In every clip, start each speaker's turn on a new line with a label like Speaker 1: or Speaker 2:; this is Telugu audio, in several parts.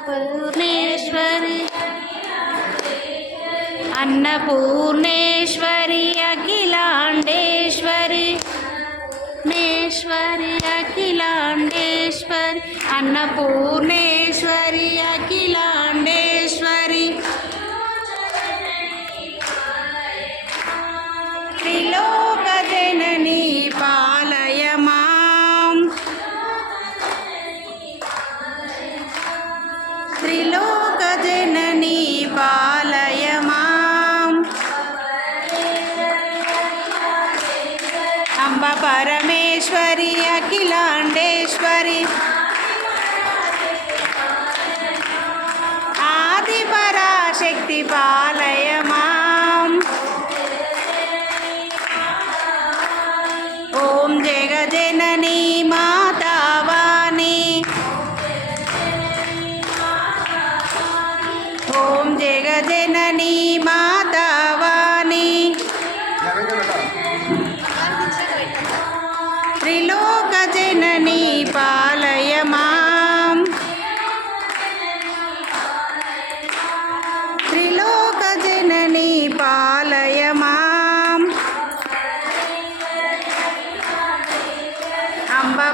Speaker 1: अन्नपूर्णेश्वरी अन्नपूर्णेश्वरी अखिलाण्डेश्वरी नेश्वरी अखिलाण्डेश्वरी अन्नपूर्णेश्वरी अखिला అంబ పరమేశ్వరి అఖిలాండేశ్వరి. ఆది పరాశక్తి పాలయమాం. ఓం జగజనని మాతావాణి. ఓం జగజనని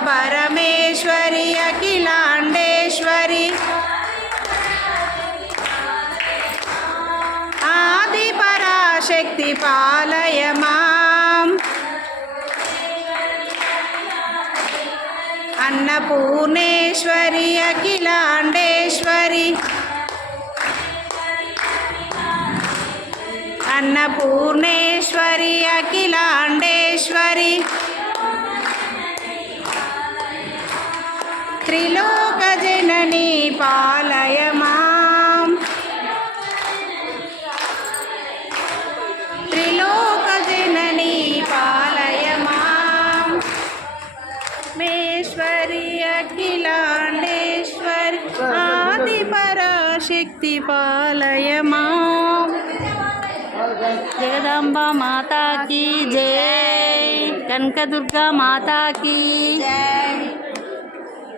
Speaker 1: పరమేశ్వరి అఖిలాండేశ్వరి. ఆది పరాశక్తి పాలయ అన్నపూర్ణేశ్వరి అఖిలాండేశ్వరి. అన్నపూర్ణేశ్వరి అఖిలాండేశ్వరి. त्रिलोकजननी पालय माँ त्रिलोकजननी पालय माँ मेश्वरी अखिलांडेश्वर आदि पराशक्ति पालय माँ जगदम्बा माता की जय कनक दुर्गा माता की जय